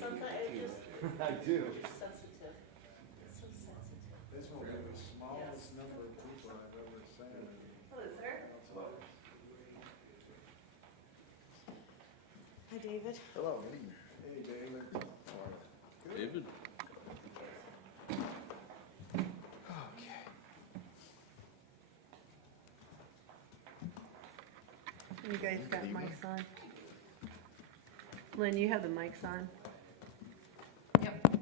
sometimes it just, I do. it's sensitive. It's so sensitive. This will be the smallest number of people I've ever seen. Oh, is there? Hi, David. Hello. Hey, David. How are you? Good. David? Okay. You guys got mics on? Lynn, you have the mics on? Yep.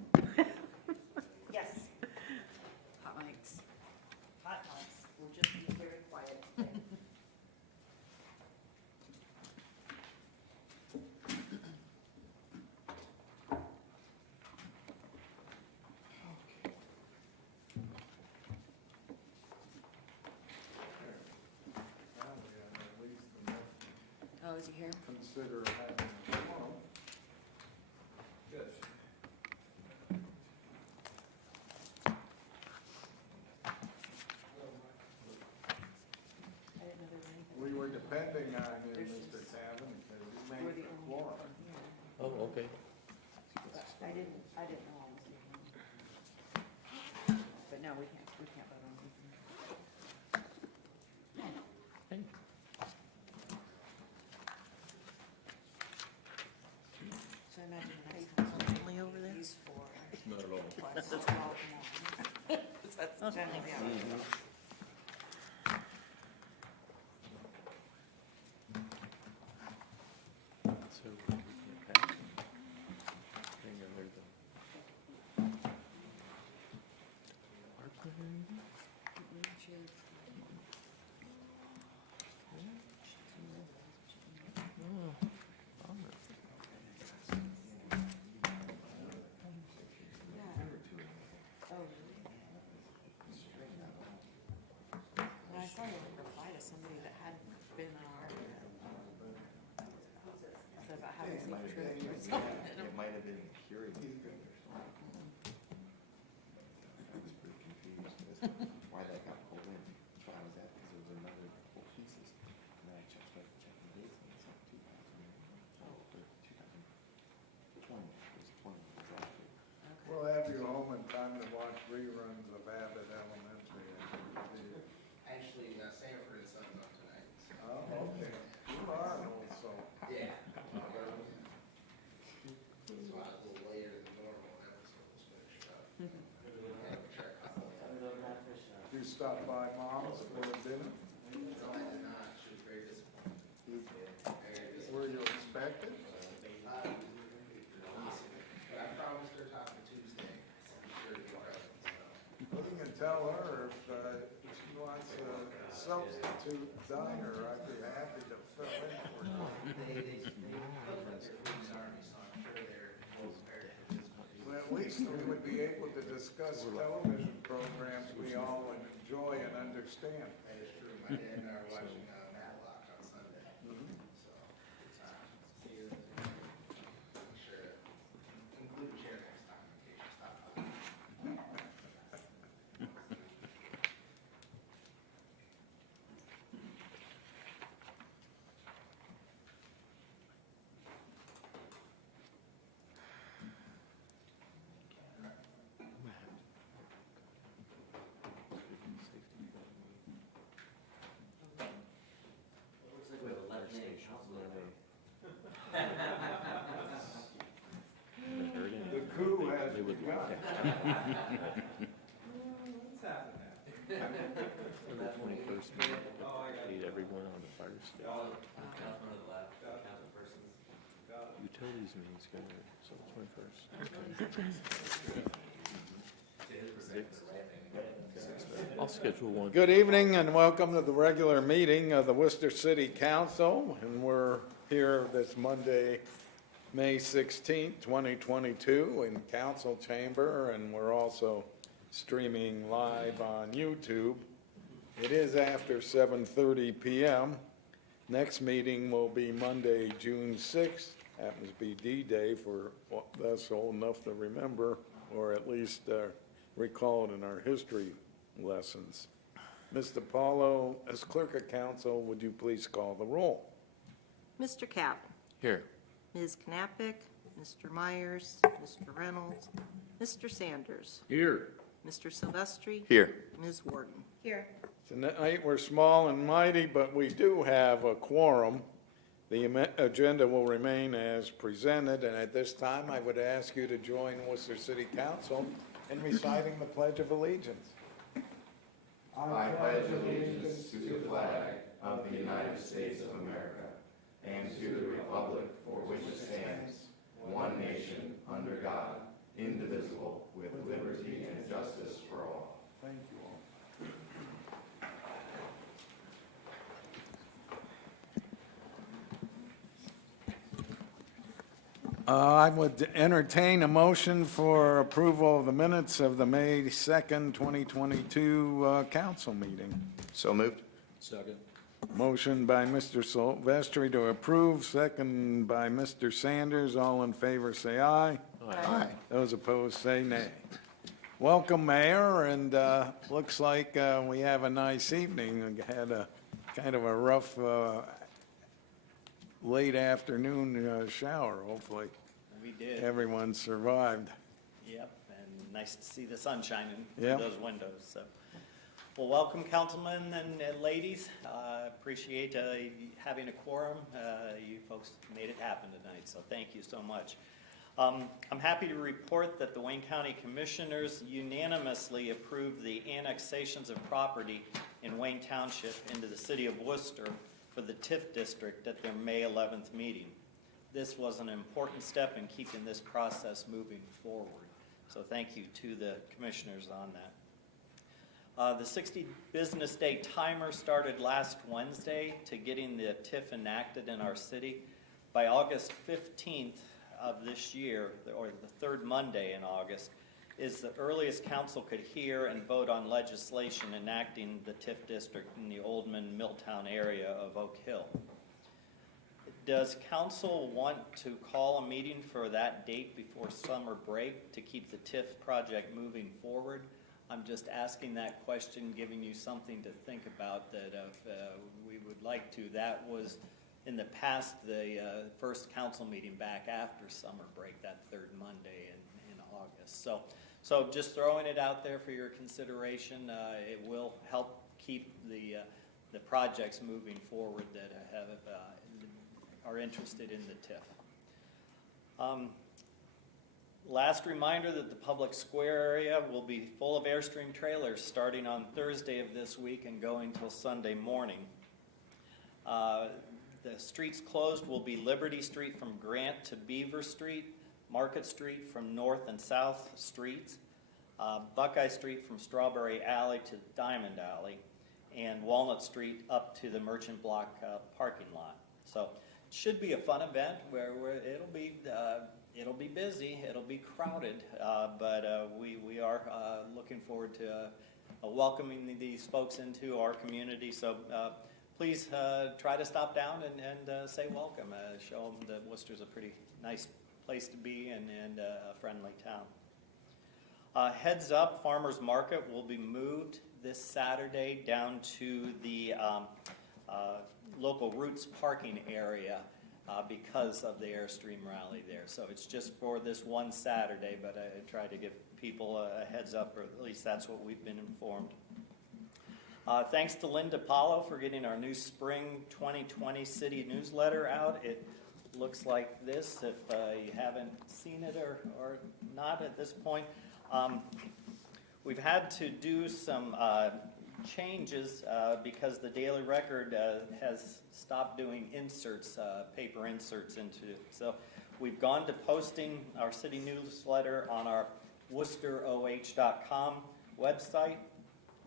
Yes. Hot mics. Hot dogs. We'll just be very quiet today. Now we have at least enough to Oh, is he here? consider having a forum. Yes. I didn't know there were anything. We were depending on you, There's Mr. just- Tavin, because you We're made the the only quorum. one here. Oh, okay. But I didn't know I was here. But no, we can't vote on anything. Hey. So I imagine the next council over there? These four. Not at all. Plus 12 more. That's generally the average. So, we can't pass them. Hang on, there's the. Parkland. Oh, bummer. No, I saw you reply to somebody that hadn't been on our, said about having some trip or something. It might have been curing these good or something. I was pretty confused as to why that got pulled in. That's why I was at, because there was another couple pieces. And then I started checking dates and it's like 2020, it was 20 exactly. We'll have you home in time to watch reruns of Abbott Elementary. Actually, Sanford and Sons up tonight. Oh, okay. You are old, so. Yeah. So I was a little later than normal, and episode was finished up. Had to check out. You stop by Mom's for dinner? No, I did not. She was very disappointed. Very disappointed. Were you expected? But I promised her talking Tuesday. I'm sure to be present, so. Well, you can tell her if she wants a substitute diner, I'd be happy to fill in for her. They put up their food in the Army, so I'm sure they're well prepared for this one. Well, at least we would be able to discuss television programs we all enjoy and understand. That is true. My dad and I are watching Matlock on Sunday. So, good times. I'm sure. Include a chair next time in case you stop by. Looks like we have a legislative council today. Haven't heard The anything. coup has They would begun. For the 21st meeting, paid everyone on the fire station. Utilities meeting scheduled, so the 21st. I'll schedule one. Good evening and welcome to the regular meeting of the Worcester City Council. And we're here this Monday, May 16th, 2022 in council chamber, and we're also streaming live on YouTube. It is after 7:30 p.m. Next meeting will be Monday, June 6th. Happens to be D-Day for us old enough to remember, or at least recalled in our history lessons. Mr. Paulo, as clerk of council, would you please call the roll? Mr. Cap, Here. Ms. Knappich, Mr. Myers, Mr. Reynolds, Mr. Sanders, Here. Mr. Silvestri, Here. Ms. Warden. Here. Tonight, we're small and mighty, but we do have a quorum. The agenda will remain as presented, and at this time, I would ask you to join Worcester City Council in reciting the Pledge of Allegiance. I pledge allegiance to the flag of the United States of America and to the republic for which it stands, one nation, under God, indivisible, with liberty and justice for all. Thank you all. I would entertain a motion for approval of the minutes of the May 2nd, 2022 council meeting. So moved. Second. Motion by Mr. Silvestri to approve, second by Mr. Sanders. All in favor, say aye. Aye. Those opposed, say nay. Welcome, Mayor, and looks like we have a nice evening. We had a kind of a rough late afternoon shower. Hopefully, We did, everyone survived. yep, and nice to see the sun shining Yep. through those windows, so. Well, welcome, councilmen and ladies, appreciate having a quorum, you folks made it happen tonight, so thank you so much. I'm happy to report that the Wayne County Commissioners unanimously approved the annexations of property in Wayne Township into the city of Worcester for the TIF district at their May 11th meeting. This was an important step in keeping this process moving forward. So thank you to the commissioners on that. The 60 business day timer started last Wednesday to getting the TIF enacted in our city. By August 15th of this year, or the third Monday in August, is the earliest council could hear and vote on legislation enacting the TIF district in the Oldman Milltown area of Oak Hill. Does council want to call a meeting for that date before summer break to keep the TIF project moving forward? I'm just asking that question, giving you something to think about, that if we would like to. That was, in the past, the first council meeting back after summer break, that third Monday in August. So just throwing it out there for your consideration. It will help keep the projects moving forward that are interested in the TIF. Last reminder that the public square area will be full of Airstream trailers starting on Thursday of this week and going till Sunday morning. The streets closed will be Liberty Street from Grant to Beaver Street, Market Street from North and South Streets, Buckeye Street from Strawberry Alley to Diamond Alley, and Walnut Street up to the Merchant Block parking lot. So it should be a fun event where it'll be busy, it'll be crowded, but we are looking forward to welcoming these folks into our community. So please try to stop down and say welcome. Show them that Worcester's a pretty nice place to be and a friendly town. Heads up, Farmers Market will be moved this Saturday down to the local Roots parking area because of the Airstream rally there. So it's just for this one Saturday, but I try to give people a heads up, or at least that's what we've been informed. Thanks to Linda Paulo for getting our new spring 2020 city newsletter out. It looks like this, if you haven't seen it or not at this point. We've had to do some changes because the Daily Record has stopped doing inserts, paper inserts into it. So we've gone to posting our city newsletter on our WorcesterOH.com website.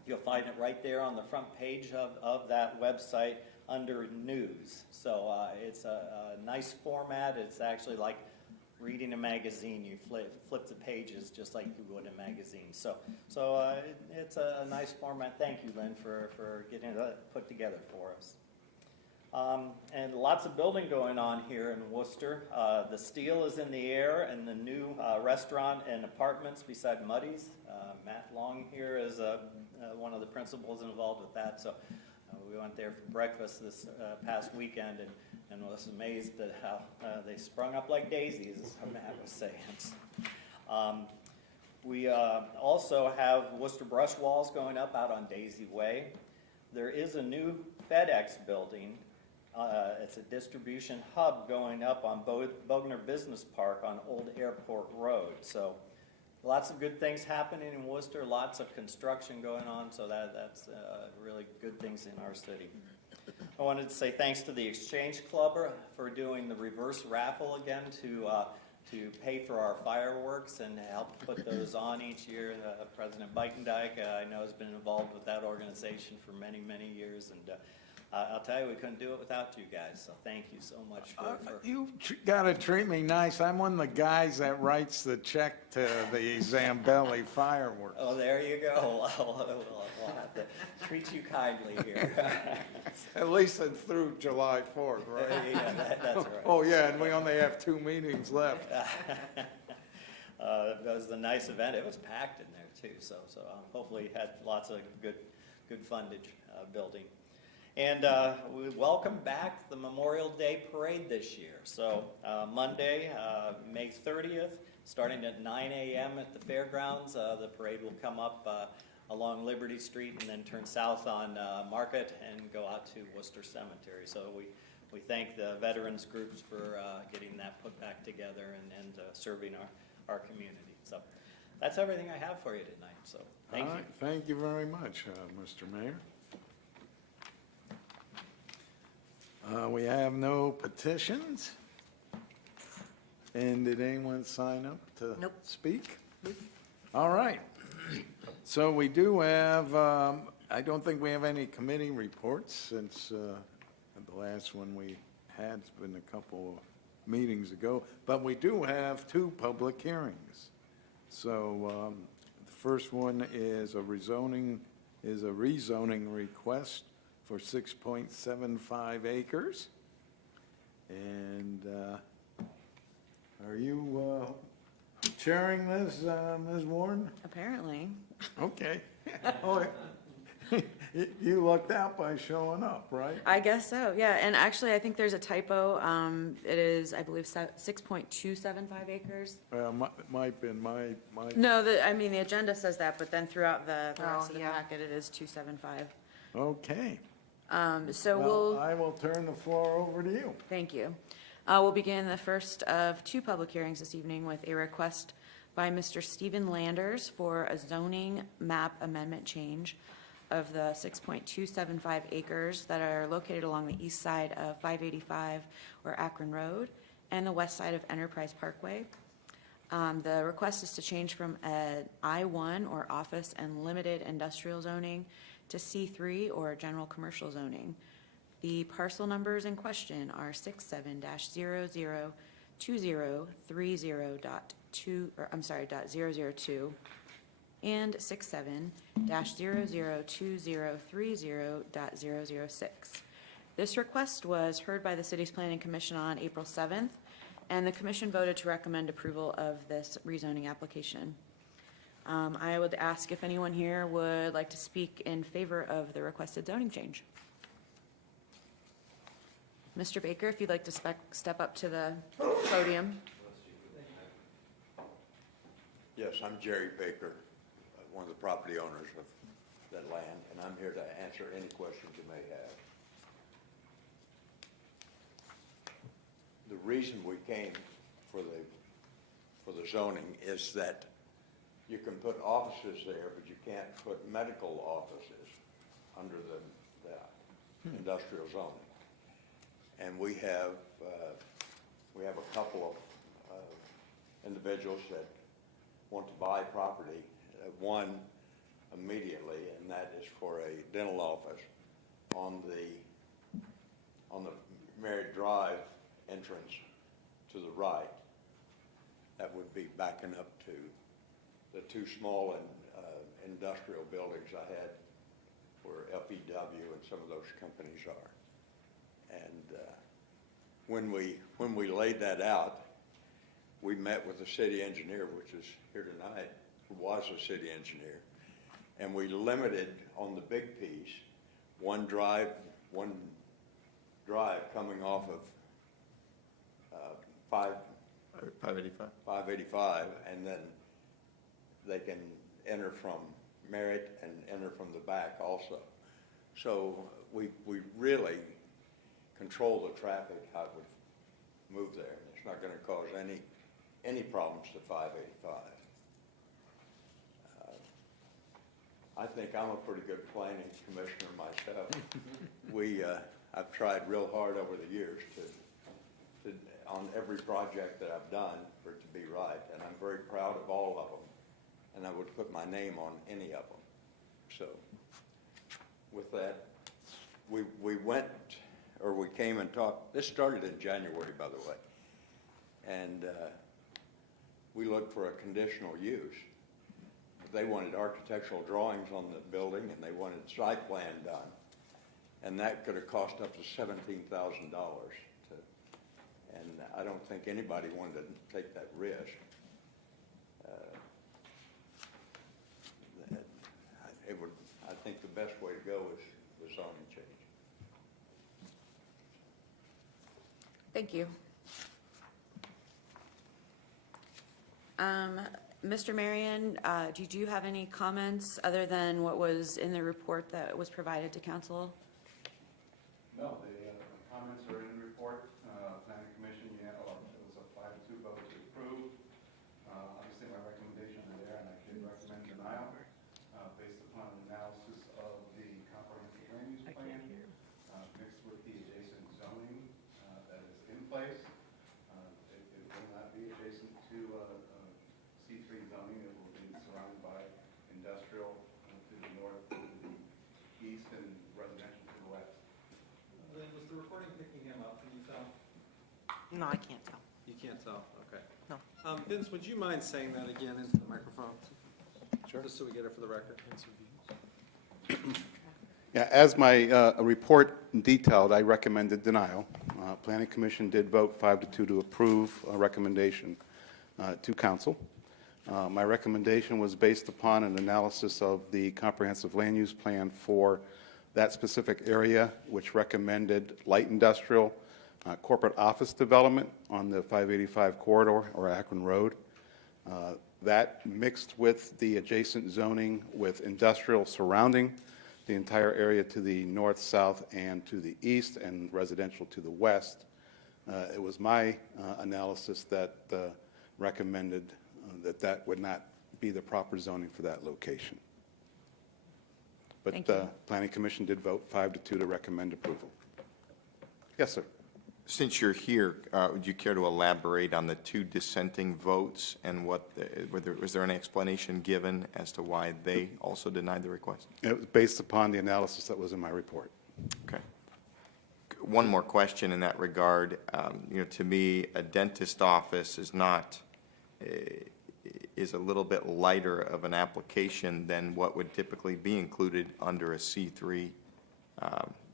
You'll find it right there on the front page of that website under news. So it's a nice format. It's actually like reading a magazine. You flip the pages just like you would a magazine. So it's a nice format. Thank you, Lynn, for getting that put together for us. And lots of building going on here in Worcester. The steel is in the air, and the new restaurant and apartments beside Muddy's. Matt Long here is one of the principals involved with that. So we went there for breakfast this past weekend, and and was amazed at how they sprung up like daisies, as Matt was saying. We also have Worcester brush walls going up out on Daisy Way. There is a new FedEx building. It's a distribution hub going up on Bogner Business Park on Old Airport Road. So lots of good things happening in Worcester, lots of construction going on, so that's really good things in our city. I wanted to say thanks to the Exchange Club for doing the reverse raffle again to pay for our fireworks and help put those on each year. President Beitendijk, I know, has been involved with that organization for many, many years, and I'll tell you, we couldn't do it without you guys, so thank you so much for You gotta treat me nice. I'm one of the guys that writes the check to the Zambelli fireworks. Oh, there you go. We'll have to treat you kindly here. At least it's through July 4th, right? Yeah, that's right. Oh, yeah, and we only have 2 meetings left. It was a nice event. It was packed in there too, so hopefully had lots of good fundage building. And we welcome back the Memorial Day Parade this year. So Monday, May 30th, starting at 9 a.m. at the fairgrounds, the parade will come up along Liberty Street and then turn south on Market and go out to Worcester Cemetery. So we thank the veterans groups for getting that put back together and serving our community. So that's everything I have for you tonight. So thank you. All right, thank you very much, Mr. Mayor. We have no petitions. And did anyone sign up to speak? All right. So we do have, I don't think we have any committee reports since the last one we had has been a couple of meetings ago, but we do have 2 public hearings. So the first one is a rezoning request for 6.75 acres. And are you chairing this, Ms. Warren? Apparently. Okay. Oh, you lucked out by showing up, right? I guess so, yeah. And actually, I think there's a typo. It is, I believe, 6.275 acres. Might been my. No, I mean, the agenda says that, but then throughout the rest of the packet, it is 275. Okay. So Well, I will turn the floor over to you. Thank you. We'll begin the first of 2 public hearings this evening with a request by Mr. Stephen Landers for a zoning map amendment change of the 6.275 acres that are located along the east side of 585 or Akron Road and the west side of Enterprise Parkway. The request is to change from an I-1 or office and limited industrial zoning to C3 or general commercial zoning. The parcel numbers in question are 67-002030.002 and 67-002030.006. This request was heard by the city's planning commission on April 7th, and the commission voted to recommend approval of this rezoning application. I would ask if anyone here would like to speak in favor of the requested zoning change. Mr. Baker, if you'd like to step up to the podium. Yes, I'm Jerry Baker, one of the property owners of that land, and I'm here to answer any questions you may have. The reason we came for the zoning is that you can put offices there, but you can't put medical offices under the industrial zoning. And we have a couple of individuals that want to buy property, one immediately, and that is for a dental office on the Merritt Drive entrance to the right. That would be backing up to the 2 small industrial buildings I had where FEW and some of those companies are. And when we laid that out, we met with the city engineer, which is here tonight, who was a city engineer, and we limited on the big piece, one drive coming off of 585? 585, and then they can enter from Merritt and enter from the back also. So we really control the traffic, how it would move there. It's not going to cause any problems to 585. I think I'm a pretty good planning commissioner myself. I've tried real hard over the years to on every project that I've done for it to be right, and I'm very proud of all of them, and I would put my name on any of them. So with that, we came and talked, this started in January, by the way, and we looked for a conditional use. They wanted architectural drawings on the building, and they wanted site plan done, and that could have cost up to $17,000. And I don't think anybody wanted to take that risk. I think the best way to go is the zoning change. Thank you. Mr. Marion, do you have any comments other than what was in the report that was provided to council? No, the comments are in the report. Planning Commission, it was a 5-2 vote to approve. Obviously, my recommendations are there, and I did recommend denial based upon an analysis of the comprehensive land use plan mixed with the adjacent zoning that is in place. It will not be adjacent to C3 zoning. It will be surrounded by industrial to the north, to the east, and residential to the west. Lynn, was the recording picking him up? Can you tell? No, I can't tell. You can't tell, okay. No. Vince, would you mind saying that again into the microphone? Sure. Just so we get it for the record. Yeah, as my report detailed, I recommended denial. Planning Commission did vote 5-2 to approve a recommendation to council. My recommendation was based upon an analysis of the comprehensive land use plan for that specific area, which recommended light industrial, corporate office development on the 585 corridor or Akron Road. That mixed with the adjacent zoning with industrial surrounding the entire area to the north, south, and to the east, and residential to the west. It was my analysis that recommended that would not be the proper zoning for that location. But Thank the you. Planning Commission did vote 5-2 to recommend approval. Yes, sir. Since you're here, would you care to elaborate on the two dissenting votes and was there an explanation given as to why they also denied the request? It was based upon the analysis that was in my report. Okay. One more question in that regard. To me, a dentist office is a little bit lighter of an application than what would typically be included under a C3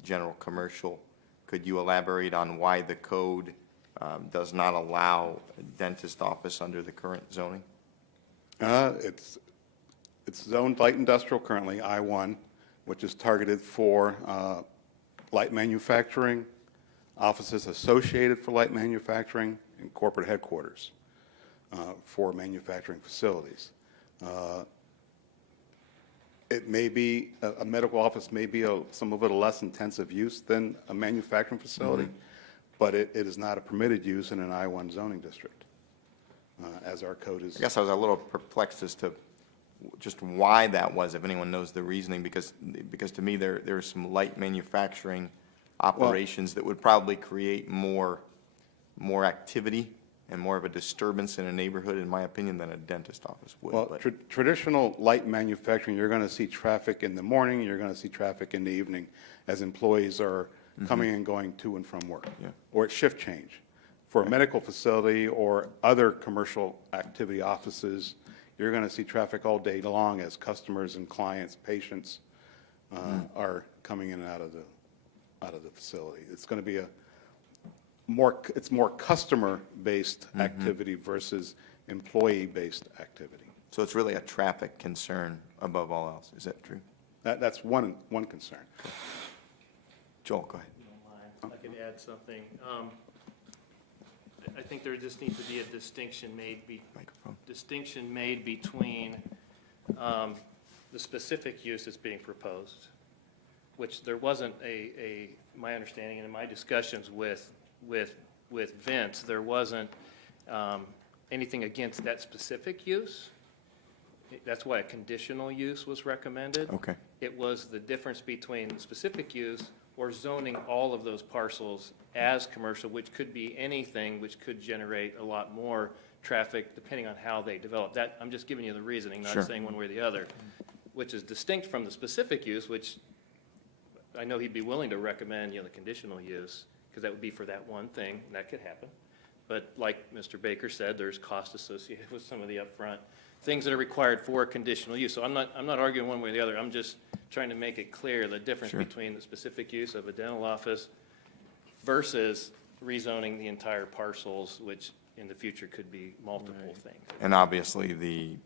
general commercial. Could you elaborate on why the code does not allow a dentist office under the current zoning? It's zoned light industrial currently, I-1, which is targeted for light manufacturing, offices associated for light manufacturing, and corporate headquarters for manufacturing facilities. It may be, a medical office may be some of it a less intensive use than a manufacturing facility, but it is not a permitted use in an I-1 zoning district, as our code is. I guess I was a little perplexed as to just why that was, if anyone knows the reasoning, because to me, there are some light manufacturing operations that would probably create more activity and more of a disturbance in a neighborhood, in my opinion, than a dentist office would. Well, but- traditional light manufacturing, you're going to see traffic in the morning, you're going to see traffic in the evening as employees are coming and going to and from work. Yeah. Or at shift change. For a medical facility or other commercial activity offices, you're going to see traffic all day long as customers and clients, patients are coming in and out of the facility. It's going to be it's more customer-based activity versus employee-based activity. So it's really a traffic concern above all else. Is that true? That's one concern. Joel, go ahead. If you don't mind, I could add something. I think there just needs to be a distinction made Microphone. between the specific use that's being proposed, which there wasn't my understanding and in my discussions with Vince, there wasn't anything against that specific use. That's why a conditional use was recommended. Okay. It was the difference between the specific use or zoning all of those parcels as commercial, which could be anything, which could generate a lot more traffic depending on how they develop. That, I'm just giving you the reasoning, Sure. not saying one way or the other, which is distinct from the specific use, which I know he'd be willing to recommend, the conditional use, because that would be for that one thing, and that could happen. But like Mr. Baker said, there's cost associated with some of the upfront things that are required for a conditional use. So I'm not arguing one way or the other. I'm just trying to make it clear the difference Sure. between the specific use of a dental office versus rezoning the entire parcels, which in the future could be multiple things. And obviously, the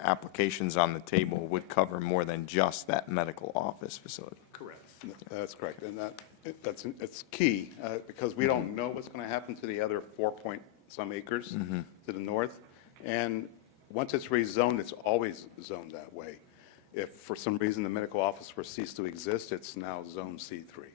applications on the table would cover more than just that medical office facility. Correct. That's correct, and it's key, because we don't know what's going to happen to the other 4-point-some acres to the north. And once it's rezoned, it's always zoned that way. If for some reason the medical office were ceased to exist, it's now Zone C3.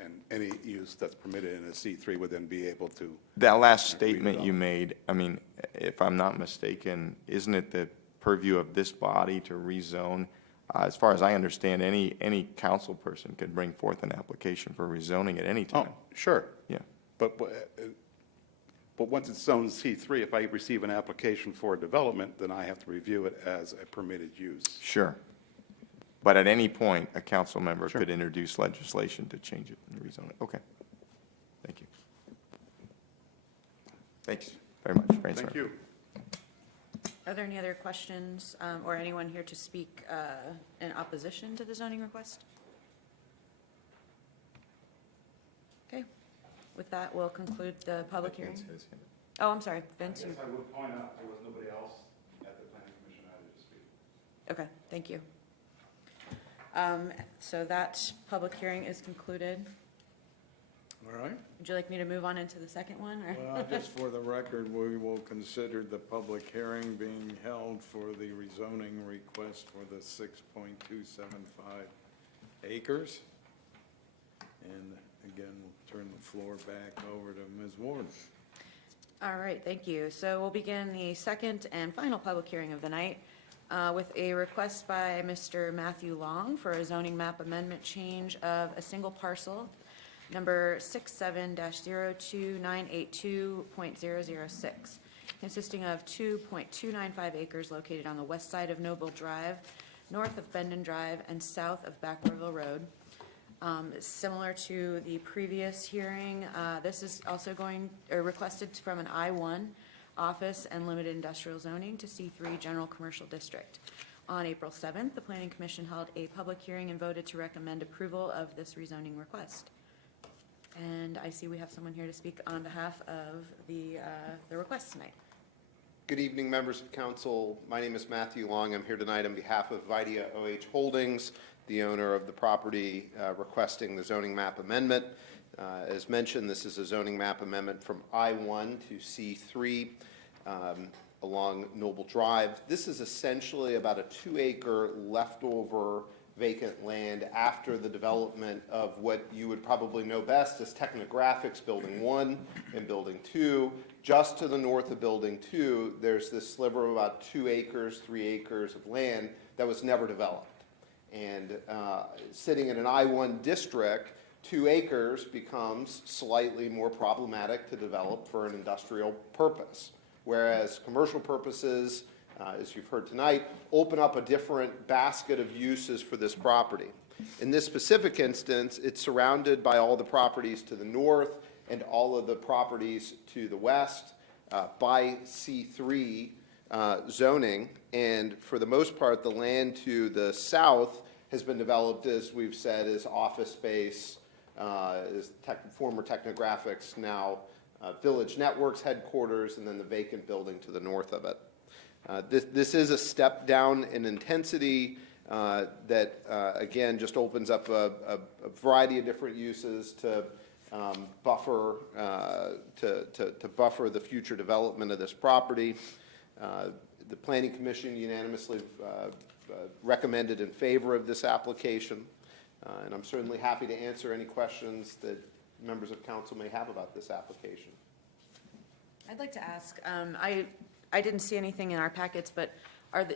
And any use that's permitted in a C3 would then be able to. That last statement you made, I mean, if I'm not mistaken, isn't it the purview of this body to rezone? As far as I understand, any council person could bring forth an application for rezoning at any time. Oh, sure. Yeah. But once it's zoned C3, if I receive an application for development, then I have to review it as a permitted use. Sure. But at any point, a council member Sure. could introduce legislation to change it and rezone it. Okay. Thank you. Thanks very much for answering. Thank you. Are there any other questions or anyone here to speak in opposition to the zoning request? Okay, with that, we'll conclude the public hearing. Oh, I'm sorry, Vince. you- I would point out, there was nobody else at the planning commission either to speak. Okay, thank you. So that public hearing is concluded. All right? Would you like me to move on into the second one, or? Well, just for the record, we will consider the public hearing being held for the rezoning request for the 6.275 acres. And again, we'll turn the floor back over to Ms. Ward. All right, thank you. So we'll begin the second and final public hearing of the night with a request by Mr. Matthew Long for a zoning map amendment change of a single parcel, number 67-02982.006, consisting of 2.295 acres located on the west side of Noble Drive, north of Bendon Drive, and south of Backwardville Road. Similar to the previous hearing, this is also requested from an I-1 office and limited industrial zoning to C3 general commercial district. On April 7th, the Planning Commission held a public hearing and voted to recommend approval of this rezoning request. And I see we have someone here to speak on behalf of the request tonight. Good evening, members of council. My name is Matthew Long. I'm here tonight on behalf of Vidia OH Holdings, the owner of the property requesting the zoning map amendment. As mentioned, this is a zoning map amendment from I-1 to C3 along Noble Drive. This is essentially about a 2-acre leftover vacant land after the development of what you would probably know best as Technographics Building 1 and Building 2. Just to the north of Building 2, there's this sliver of about 2 acres, 3 acres of land that was never developed. And sitting in an I-1 district, 2 acres becomes slightly more problematic to develop for an industrial purpose. Whereas commercial purposes, as you've heard tonight, open up a different basket of uses for this property. In this specific instance, it's surrounded by all the properties to the north and all of the properties to the west by C3 zoning. And for the most part, the land to the south has been developed, as we've said, as office space, is former Technographics, now Village Networks headquarters, and then the vacant building to the north of it. This is a step down in intensity that, again, just opens up a variety of different uses to buffer, to buffer the future development of this property. The Planning Commission unanimously recommended in favor of this application, and I'm certainly happy to answer any questions that members of council may have about this application. I'd like to ask, I didn't see anything in our packets, but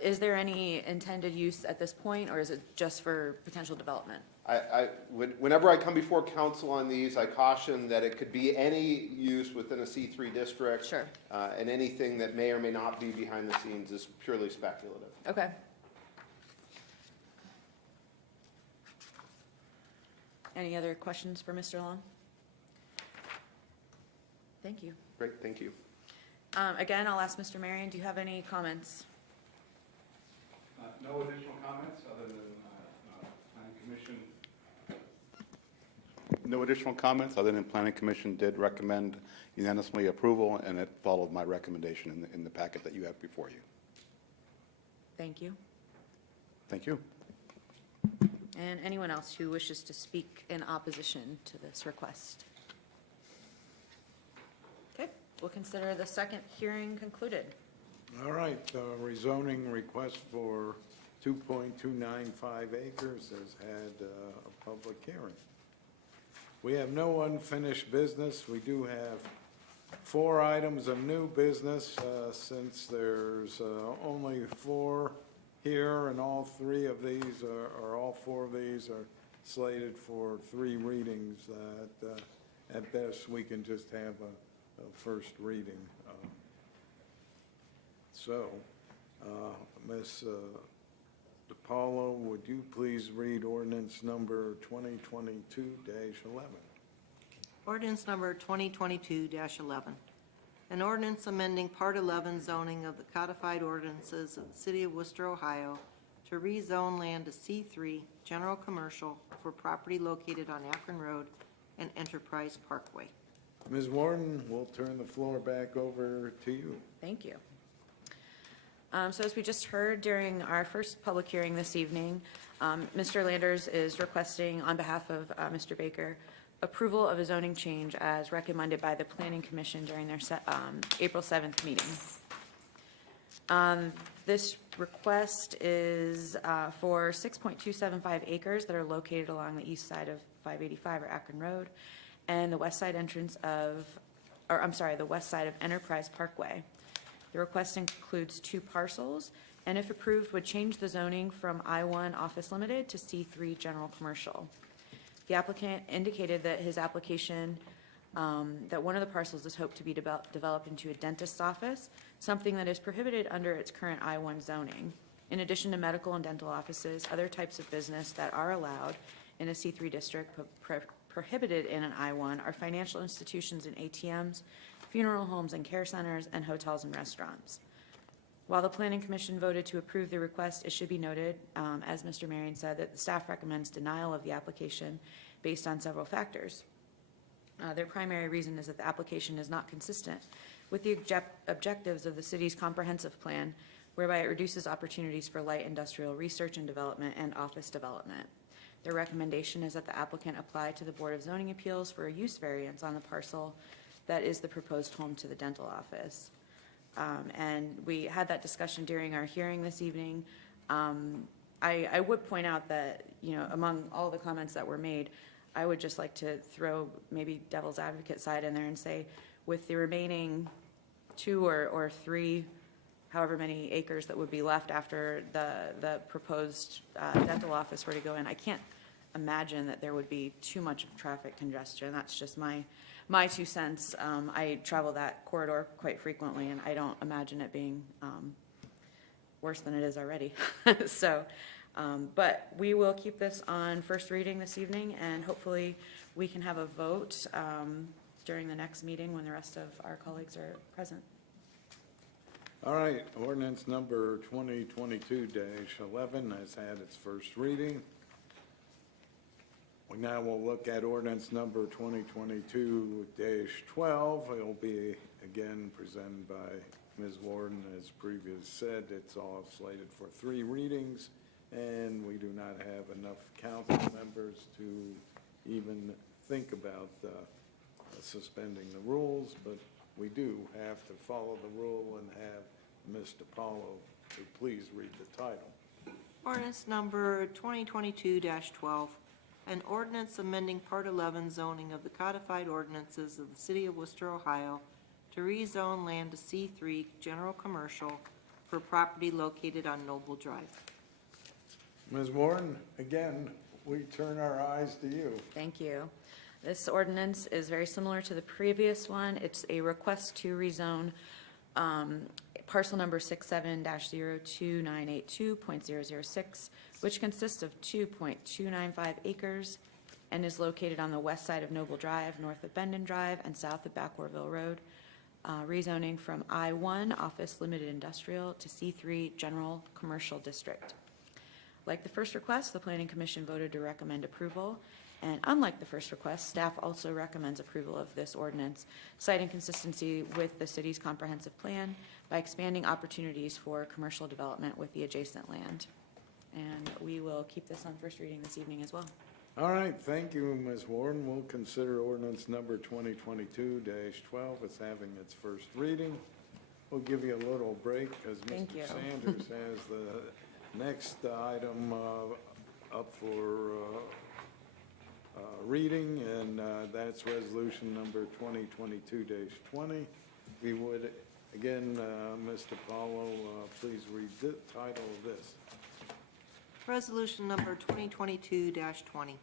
is there any intended use at this point, or is it just for potential development? Whenever I come before council on these, I caution that it could be any use within a C3 district. Sure. And anything that may or may not be behind the scenes is purely speculative. Okay. Any other questions for Mr. Long? Thank you. Great, thank you. Again, I'll ask Mr. Marion, do you have any comments? No additional comments other than Planning Commission? No additional comments other than Planning Commission did recommend unanimously approval, and it followed my recommendation in the packet that you have before you. Thank you. Thank you. And anyone else who wishes to speak in opposition to this request? Okay, we'll consider the second hearing concluded. All right, rezoning request for 2.295 acres has had a public hearing. We have no unfinished business. We do have 4 items of new business, since there's only 4 here, and all 3 of these or all 4 of these are slated for 3 readings. That at best, we can just have a first reading. So, Ms. DiPaolo, would you please read ordinance number 2022-11? Ordinance number 2022-11. An ordinance amending Part 11 zoning of the codified ordinances of the City of Worcester, Ohio to rezone land to C3 General Commercial for property located on Akron Road and Enterprise Parkway. Ms. Warden, we'll turn the floor back over to you. Thank you. So as we just heard during our first public hearing this evening, Mr. Landers is requesting on behalf of Mr. Baker approval of a zoning change as recommended by the Planning Commission during their April 7th meeting. This request is for 6.275 acres that are located along the east side of 585 or Akron Road and the west side the west side of Enterprise Parkway. The request includes 2 parcels, and if approved, would change the zoning from I-1 Office Limited to C3 General Commercial. The applicant indicated that his application, that one of the parcels is hoped to be developed into a dentist's office, something that is prohibited under its current I-1 zoning. In addition to medical and dental offices, other types of business that are allowed in a C3 district prohibited in an I-1 are financial institutions and ATMs, funeral homes and care centers, and hotels and restaurants. While the Planning Commission voted to approve the request, it should be noted, as Mr. Marion said, that the staff recommends denial of the application based on several factors. Their primary reason is that the application is not consistent with the objectives of the city's comprehensive plan, whereby it reduces opportunities for light industrial research and development and office development. Their recommendation is that the applicant apply to the Board of Zoning Appeals for a use variance on the parcel that is the proposed home to the dental office. And we had that discussion during our hearing this evening. I would point out that, among all the comments that were made, I would just like to throw maybe devil's advocate side in there and say, with the remaining 2 or 3, however many acres that would be left after the proposed dental office were to go in, I can't imagine that there would be too much of traffic congestion. That's just my 2 cents. I travel that corridor quite frequently, and I don't imagine it being worse than it is already. So, but we will keep this on first reading this evening, and hopefully we can have a vote during the next meeting when the rest of our colleagues are present. All right, ordinance number 2022-11 has had its first reading. We now will look at ordinance number 2022-12. It'll be again presented by Ms. Warden. As previously said, it's all slated for 3 readings, and we do not have enough council members to even think about suspending the rules, but we do have to follow the rule and have Mr. Paulo to please read the title. Ordinance number 2022-12, an ordinance amending Part 11 zoning of the codified ordinances of the City of Worcester, Ohio, to rezone land to C3 General Commercial for property located on Noble Drive. Ms. Warren, again, we turn our eyes to you. Thank you. This ordinance is very similar to the previous one. It's a request to rezone parcel number 67-02982.006, which consists of 2.295 acres and is located on the west side of Noble Drive, north of Bendon Drive, and south of Backwardville Road. Rezoning from I-1 Office Limited Industrial to C3 General Commercial District. Like the first request, the Planning Commission voted to recommend approval, and unlike the first request, staff also recommends approval of this ordinance, citing consistency with the city's comprehensive plan by expanding opportunities for commercial development with the adjacent land. And we will keep this on first reading this evening as well. All right, thank you, Ms. Warren. We'll consider ordinance number 2022-12 as having its first reading. We'll give you a little break because Thank you. Mr. Sanders has the next item up for reading, and that's resolution number 2022-20. We would, again, Mr. Paulo, please read the title of this. Resolution number 2022-20,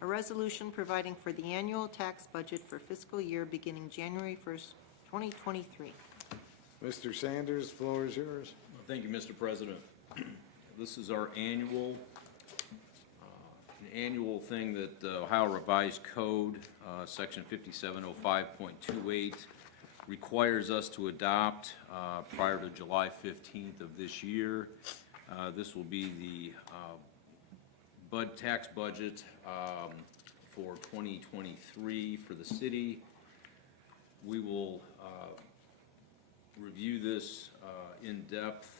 a resolution providing for the annual tax budget for fiscal year beginning January 1st, 2023. Mr. Sanders, floor is yours. Thank you, Mr. President. This is our annual thing that Ohio Revised Code, Section 5705.28, requires us to adopt prior to July 15th of this year. This will be the tax budget for 2023 for the city. We will review this in depth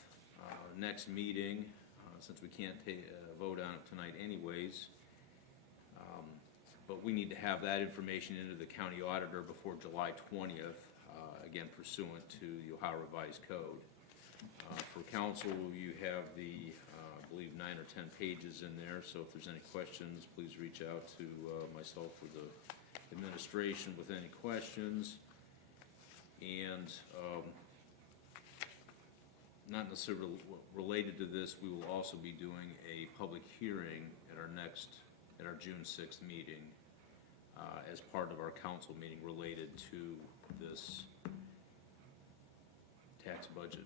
next meeting, since we can't vote on it tonight anyways. But we need to have that information into the county auditor before July 20th, again pursuant to the Ohio Revised Code. For council, you have the, I believe, 9 or 10 pages in there, so if there's any questions, please reach out to myself or the administration with any questions. And not necessarily related to this, we will also be doing a public hearing at our June 6th meeting as part of our council meeting related to this tax budget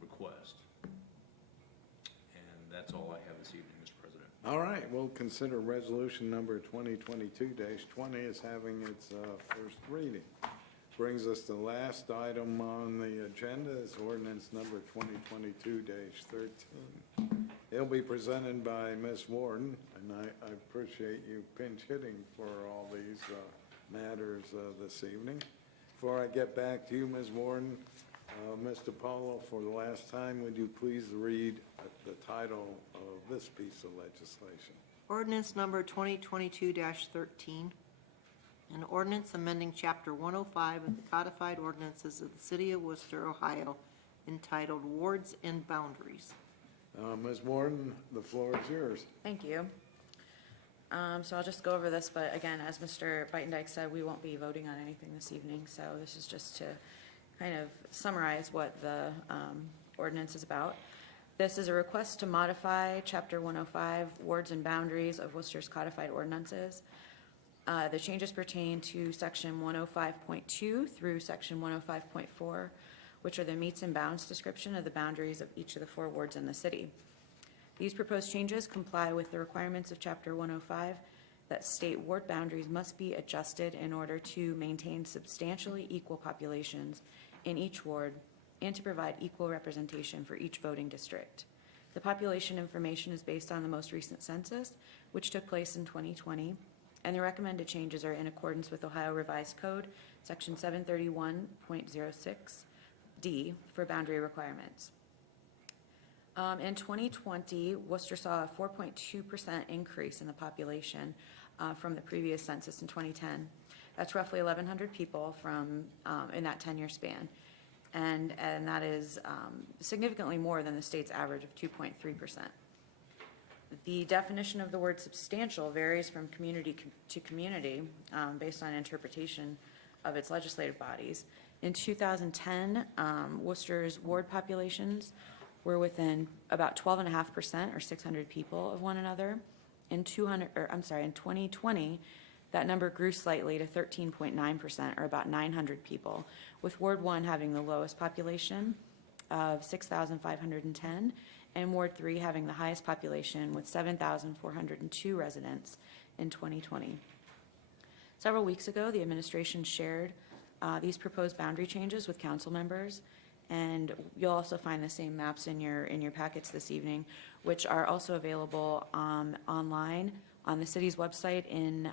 request. And that's all I have this evening, Mr. President. All right, we'll consider resolution number 2022-20 as having its first reading. Brings us to the last item on the agenda is ordinance number 2022-13. It'll be presented by Ms. Warden, and I appreciate you pinch hitting for all these matters this evening. Before I get back to you, Ms. Warden, Mr. Paulo, for the last time, would you please read the title of this piece of legislation? Ordinance number 2022-13, an ordinance amending Chapter 105 of the codified ordinances of the City of Worcester, Ohio, entitled Wards and Boundaries. Ms. Warden, the floor is yours. Thank you. So I'll just go over this, but again, as Mr. Beitendijk said, we won't be voting on anything this evening, so this is just to kind of summarize what the ordinance is about. This is a request to modify Chapter 105, Wards and Boundaries of Worcester's codified ordinances. The changes pertain to Section 105.2 through Section 105.4, which are the meets and bounds description of the boundaries of each of the 4 wards in the city. These proposed changes comply with the requirements of Chapter 105 that state ward boundaries must be adjusted in order to maintain substantially equal populations in each ward and to provide equal representation for each voting district. The population information is based on the most recent census, which took place in 2020, and the recommended changes are in accordance with Ohio Revised Code, Section 731.06D for boundary requirements. In 2020, Worcester saw a 4.2% increase in the population from the previous census in 2010. That's roughly 1,100 people from, in that 10-year span. And that is significantly more than the state's average of 2.3%. The definition of the word substantial varies from community to community based on interpretation of its legislative bodies. In 2010, Worcester's ward populations were within about 12.5% or 600 people of one another. In 2020, that number grew slightly to 13.9% or about 900 people, with Ward 1 having the lowest population of 6,510 and Ward 3 having the highest population with 7,402 residents in 2020. Several weeks ago, the administration shared these proposed boundary changes with council members, and you'll also find the same maps in your packets this evening, which are also available online on the city's website in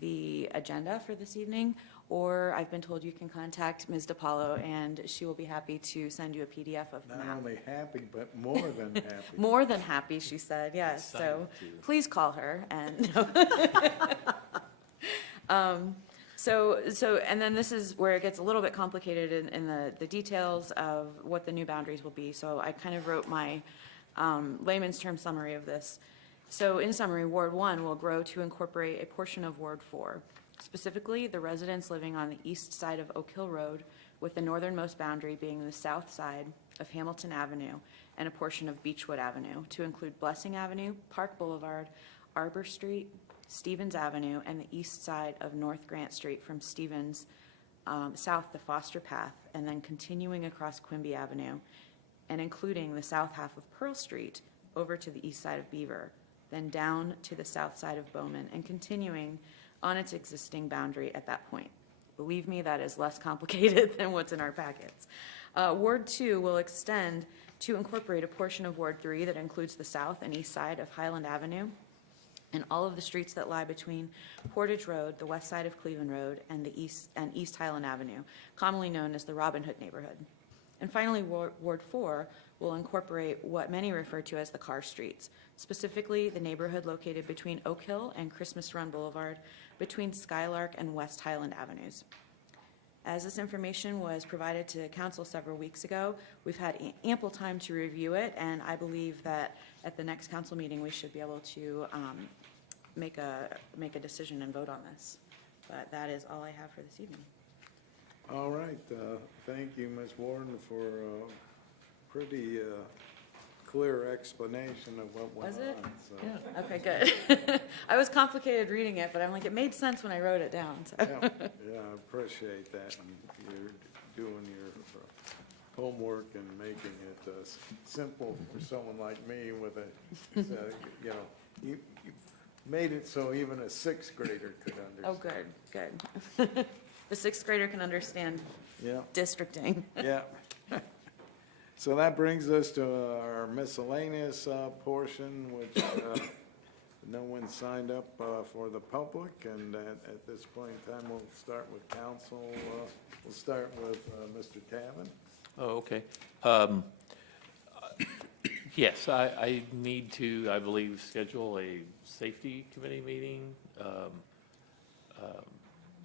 the agenda for this evening, or I've been told you can contact Ms. DiPaolo, and she will be happy to send you a PDF of the Not map. only happy, but more than happy. More than happy, she said, yes, so please call her and. And then this is where it gets a little bit complicated in the details of what the new boundaries will be. So I kind of wrote my layman's term summary of this. So in summary, Ward 1 will grow to incorporate a portion of Ward 4, specifically the residents living on the east side of Oak Hill Road, with the northernmost boundary being the south side of Hamilton Avenue and a portion of Beechwood Avenue, to include Blessing Avenue, Park Boulevard, Arbor Street, Stevens Avenue, and the east side of North Grant Street from Stevens south to Foster Path, and then continuing across Quimby Avenue, and including the south half of Pearl Street over to the east side of Beaver, then down to the south side of Bowman, and continuing on its existing boundary at that point. Believe me, that is less complicated than what's in our packets. Ward 2 will extend to incorporate a portion of Ward 3 that includes the south and east side of Highland Avenue, and all of the streets that lie between Portage Road, the west side of Cleveland Road, and East Highland Avenue, commonly known as the Robin Hood neighborhood. And finally, Ward 4 will incorporate what many refer to as the car streets, specifically the neighborhood located between Oak Hill and Christmas Run Boulevard, between Skylark and West Highland Avenues. As this information was provided to council several weeks ago, we've had ample time to review it, and I believe that at the next council meeting, we should be able to make a decision and vote on this. But that is all I have for this evening. All right, thank you, Ms. Warden, for a pretty clear explanation of what went Was it? on. So, Yeah, okay, good. I was complicated reading it, but I'm like, it made sense when I wrote it down, so. yeah, I appreciate that, and you're doing your homework and making it simple for someone like me with a, you made it so even a sixth grader could Oh, understand. good. The sixth grader can understand Yeah, districting. yeah. So that brings us to our miscellaneous portion, which no one signed up for the public, and at this point in time, we'll start with council. We'll start with Mr. Tavin. Oh, okay. Yes, I need to, I believe, schedule a safety committee meeting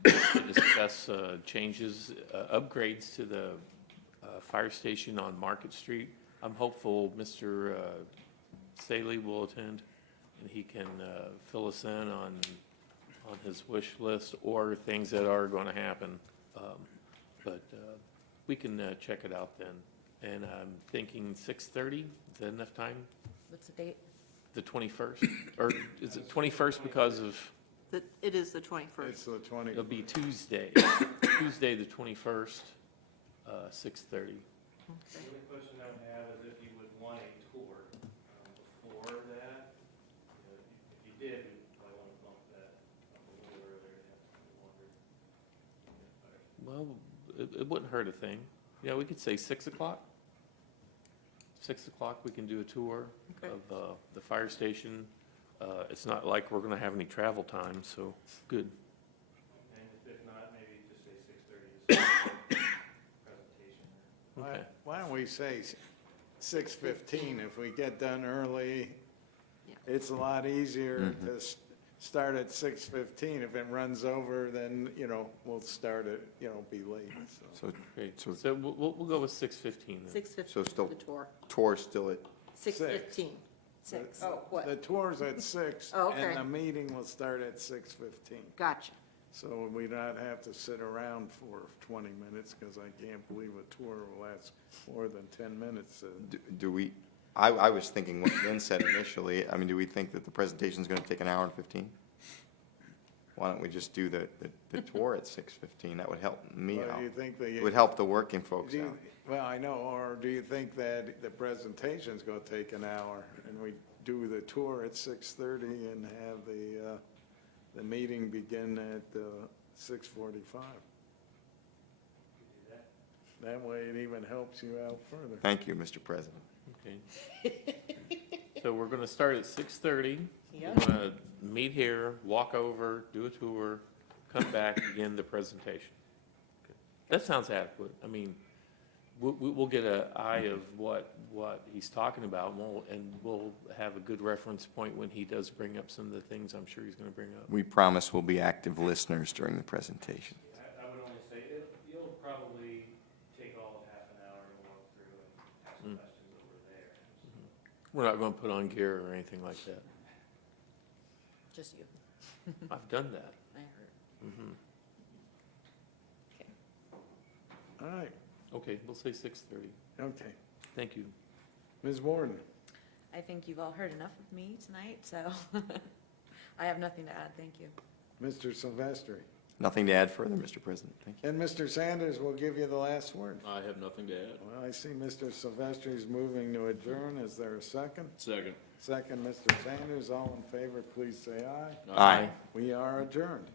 to discuss changes, upgrades to the fire station on Market Street. I'm hopeful Mr. Staley will attend, and he can fill us in on his wish list or things that are going to happen. But we can check it out then. And I'm thinking 6:30, is that enough time? What's the date? The 21st? Or is it 21st because of, It is the 21st. It's the 20. it'll be Tuesday, Tuesday the 21st, 6:30. Okay. The only question I would have is if you would want a tour before that. If you did, we might want to bump that up a little earlier to have a little longer. Well, it wouldn't hurt a thing. Yeah, we could say 6 o'clock. 6 o'clock, we can do a tour Okay. of the fire station. It's not like we're going to have any travel time, so good. And if not, maybe just say 6:30 presentation. Okay. Why don't we say 6:15? If we get done early, Yeah. it's a lot easier to start at 6:15. If it runs over, then, we'll start at, be late, so. So, So we'll go with 6:15 then. 6:15 So still- for the tour. tour still at, 6:15. Oh, what? The tour's at 6. Oh, okay. And the meeting will start at 6:15. Gotcha. So we not have to sit around for 20 minutes, because I can't believe a tour will last more than 10 minutes. do we, I was thinking what Lynn said initially, I mean, do we think that the presentation's gonna take an hour and 15? Why don't we just do the tour at 6:15? That would help me Well, out. do you think It would help the working folks Do you- out. Well, I know, or do you think that the presentation's gonna take an hour, and we do the tour at 6:30 and have the meeting begin at 6:45? That way it even helps you out further. Thank you, Mr. President. Okay. So we're gonna start at 6:30. Yep. We're gonna meet here, walk over, do a tour, come back, begin the presentation. That sounds adequate. I mean, we'll get an eye of what he's talking about, and we'll have a good reference point when he does bring up some of the things I'm sure he's gonna bring up. We promise we'll be active listeners during the presentation. I would only say, you'll probably take all of half an hour to walk through and ask questions over there. We're not gonna put on gear or anything like that. Just you. I've done that. I heard. Okay. All right, Okay, we'll say 6:30. okay. Thank you. Ms. Warden? I think you've all heard enough of me tonight, so I have nothing to add. Thank you. Mr. Silvestri? Nothing to add further, Mr. President. Thank you. And Mr. Sanders will give you the last word. I have nothing to add. Well, I see Mr. Silvestri's moving to adjourn. Is there a second? Second. Second, Mr. Sanders. All in favor, please say aye. Aye. We are adjourned.